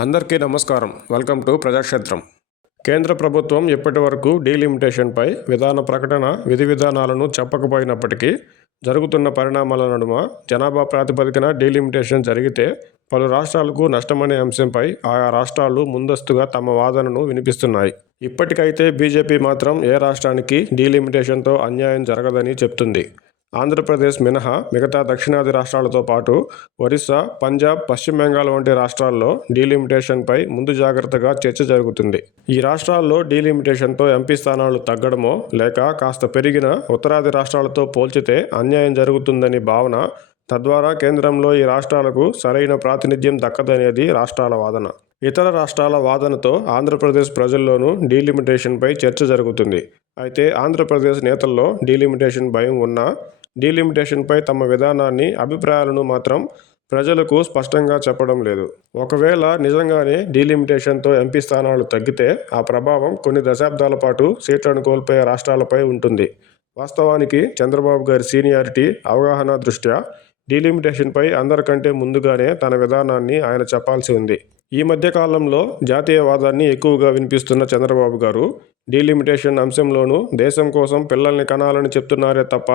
అందరికీ నమస్కారం. Welcome to ప్రజాక్షేత్రం. కేంద్ర ప్రభుత్వం ఇప్పటి వరకు డీలిమిటేషన్పై విధాన ప్రకటన, విధి విధానాలను చెప్పకపోయినప్పటికీ జరుగుతున్న పరిణామాల నడుమ జనాభా ప్రాతిపదికన డీలిమిటేషన్ జరిగితే పలు రాష్ట్రాలకు నష్టమనే అంశంపై ఆయా రాష్ట్రాలు ముందస్తుగా తమ వాదనను వినిపిస్తున్నాయి. ఇప్పటికైతే బీజేపీ మాత్రం ఏ రాష్ట్రానికి డీలిమిటేషన్తో అన్యాయం జరగదని చెప్తుంది. ఆంధ్రప్రదేశ్ మినహా మిగతా దక్షిణాది రాష్ట్రాలతో పాటు ఒరిస్సా, పంజాబ్, పశ్చిమ బెంగాల్ వంటి రాష్ట్రాల్లో డీలిమిటేషన్పై ముందు జాగ్రత్తగా చర్చ జరుగుతుంది. ఈ రాష్ట్రాల్లో డీలిమిటేషన్తో ఎంపీ స్థానాలు తగ్గడమో లేక కాస్త పెరిగిన ఉత్తరాది రాష్ట్రాలతో పోల్చితే అన్యాయం జరుగుతుందని భావన, తద్వారా కేంద్రంలో ఈ రాష్ట్రాలకు సరైన ప్రాతినిధ్యం దక్కదనేది రాష్ట్రాల వాదన. ఇతర రాష్ట్రాల వాదనతో ఆంధ్రప్రదేశ్ ప్రజల్లోనూ డీలిమిటేషన్పై చర్చ జరుగుతుంది. అయితే ఆంధ్రప్రదేశ్ నేతల్లో డీలిమిటేషన్ భయం ఉన్నా డీలిమిటేషన్పై తమ విధానాన్ని, అభిప్రాయాలను మాత్రం ప్రజలకు స్పష్టంగా చెప్పడం లేదు. ఒకవేళ నిజంగానే డీలిమిటేషన్తో ఎంపీ స్థానాలు తగ్గితే ఆ ప్రభావం కొన్ని దశాబ్దాల పాటు సీట్లను కోల్పోయే రాష్ట్రాలపై ఉంటుంది. వాస్తవానికి చంద్రబాబు గారి సీనియారిటీ, అవగాహన దృష్ట్యా డీలిమిటేషన్పై అందరికంటే ముందుగానే తన విధానాన్ని ఆయన చెప్పాల్సి ఉంది. ఈ మధ్యకాలంలో జాతీయవాదాన్ని ఎక్కువగా వినిపిస్తున్న చంద్రబాబు గారు డీలిమిటేషన్ అంశంలోనూ దేశం కోసం పిల్లల్ని కనాలని చెప్తున్నారే తప్ప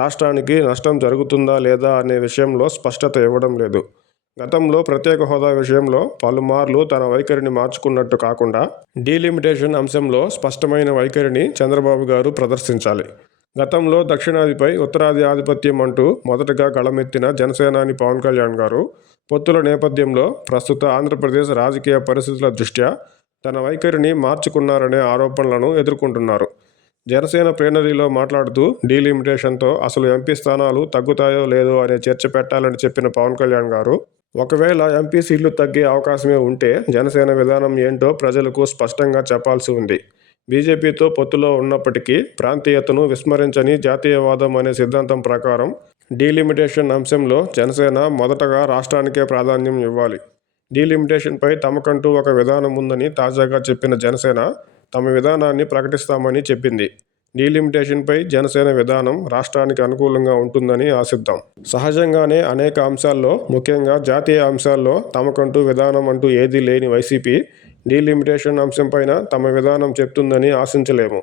రాష్ట్రానికి నష్టం జరుగుతుందా లేదా అనే విషయంలో స్పష్టత ఇవ్వడం లేదు. గతంలో ప్రత్యేక హోదా విషయంలో పలుమార్లు తన వైఖరిని మార్చుకున్నట్టు కాకుండా డీలిమిటేషన్ అంశంలో స్పష్టమైన వైఖరిని చంద్రబాబు గారు ప్రదర్శించాలి. గతంలో దక్షిణాదిపై ఉత్తరాది ఆధిపత్యం అంటూ మొదటగా గళమెత్తిన జనసేనాని పవన్ కళ్యాణ్ గారు పొత్తుల నేపథ్యంలో ప్రస్తుత ఆంధ్రప్రదేశ్ రాజకీయ పరిస్థితుల దృష్ట్యా తన వైఖరిని మార్చుకున్నారనే ఆరోపణలను ఎదుర్కొంటున్నారు. జనసేన ప్లీనరీలో మాట్లాడుతూ డీలిమిటేషన్తో అసలు ఎంపీ స్థానాలు తగ్గుతాయో లేదో అనే చర్చ పెట్టాలని చెప్పిన పవన్ కళ్యాణ్ గారు, ఒకవేళ ఎంపీ సీట్లు తగ్గే అవకాశమే ఉంటే జనసేన విధానం ఏంటో ప్రజలకు స్పష్టంగా చెప్పాల్సి ఉంది. బీజేపీతో పొత్తులో ఉన్నప్పటికీ ప్రాంతీయతను విస్మరించని జాతీయవాదం అనే సిద్ధాంతం ప్రకారం డీలిమిటేషన్ అంశంలో జనసేన మొదటగా రాష్ట్రానికే ప్రాధాన్యం ఇవ్వాలి. డీలిమిటేషన్పై తమకంటూ ఒక విధానం ఉందని తాజాగా చెప్పిన జనసేన తమ విధానాన్ని ప్రకటిస్తామని చెప్పింది. డీలిమిటేషన్పై జనసేన విధానం రాష్ట్రానికి అనుకూలంగా ఉంటుందని ఆశిద్దాం. సహజంగానే అనేక అంశాల్లో, ముఖ్యంగా జాతీయ అంశాల్లో తమకంటూ విధానం అంటూ ఏదీ లేని వైసీపీ డీలిమిటేషన్ అంశంపైన తమ విధానం చెప్తుందని ఆశించలేము.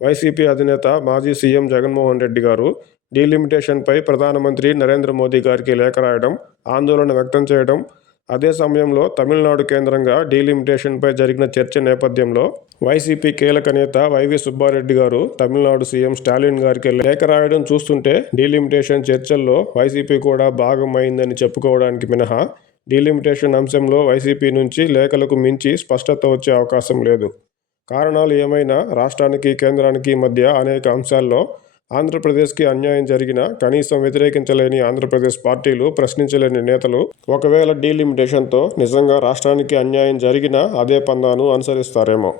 వైసీపీ అధినేత మాజీ సీఎం జగన్మోహన్ రెడ్డి గారు డీలిమిటేషన్పై ప్రధానమంత్రి నరేంద్ర మోదీ గారికి లేఖ రాయడం, ఆందోళన వ్యక్తం చేయడం, అదే సమయంలో తమిళనాడు కేంద్రంగా డీలిమిటేషన్పై జరిగిన చర్చ నేపథ్యంలో వైసీపీ కీలక నేత వైవి సుబ్బారెడ్డి గారు తమిళనాడు సీఎం స్టాలిన్ గారికి లేఖ రాయడం చూస్తుంటే డీలిమిటేషన్ చర్చల్లో వైసీపీ కూడా భాగమైందని చెప్పుకోవడానికి మినహా డీలిమిటేషన్ అంశంలో వైసీపీ నుంచి లేఖలకు మించి స్పష్టత వచ్చే అవకాశం లేదు. కారణాలు ఏమైనా రాష్ట్రానికి, కేంద్రానికి మధ్య అనేక అంశాల్లో ఆంధ్రప్రదేశ్కి అన్యాయం జరిగినా కనీసం వ్యతిరేకించలేని ఆంధ్రప్రదేశ్ పార్టీలు, ప్రశ్నించలేని నేతలు ఒకవేళ డీలిమిటేషన్తో నిజంగా రాష్ట్రానికి అన్యాయం జరిగినా అదే పందాను అనుసరిస్తారేమో.